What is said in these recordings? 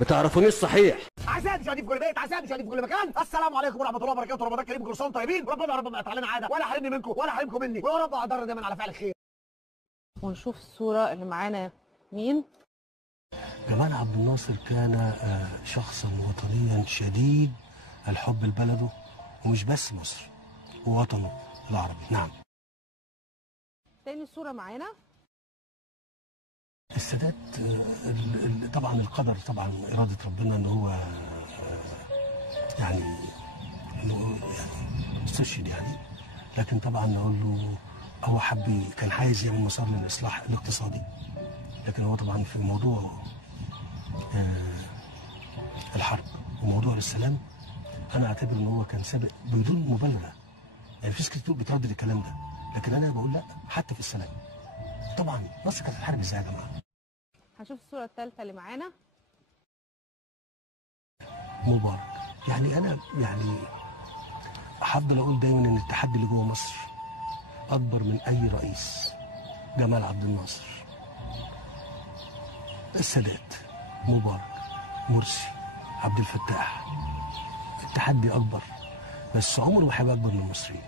بتعرفوني الصحيح. اعزائي المشاهدين في كل بيت، اعزائي المشاهدين في كل مكان، السلام عليكم ورحمه الله وبركاته. رمضان كريم، كل سنه وانتم طيبين، وربنا ما يقطع لنا عاده ولا حرمني منكم ولا حرمكم مني، ويا رب اقدر دايما على فعل الخير. ونشوف الصوره اللي معانا مين. جمال عبد الناصر كان شخصا وطنيا شديد الحب لبلده، ومش بس مصر ووطنه العربي. نعم. تاني صوره معانا السادات طبعا القدر، طبعا إرادة ربنا ان هو يعني استشهد يعني، لكن طبعا نقول له هو كان عايز يعمل مسار للإصلاح الاقتصادي، لكن هو طبعا في موضوع الحرب وموضوع السلام انا اعتبر ان هو كان سابق بدون مبالغه. يعني في ناس كتير بتردد الكلام ده، لكن انا بقول لا، حتى في السلام. طبعا مصر كانت هتحارب ازاي يا جماعه؟ هنشوف الصوره الثالثه اللي معانا. مبارك. يعني انا يعني هفضل اقول دايما ان التحدي اللي جوه مصر اكبر من اي رئيس. جمال عبد الناصر، السادات، مبارك، مرسي، عبد الفتاح، التحدي اكبر، بس عمره ما هيبقى اكبر من المصريين.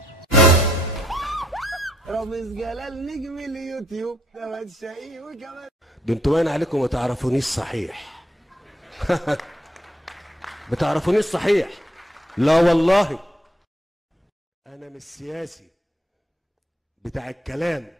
رامز جلال نجم اليوتيوب، كمان شقي وكمان ده انتوا باين عليكم ما تعرفونيش صحيح. بتعرفونيش صحيح. لا والله انا مش سياسي بتاع الكلام.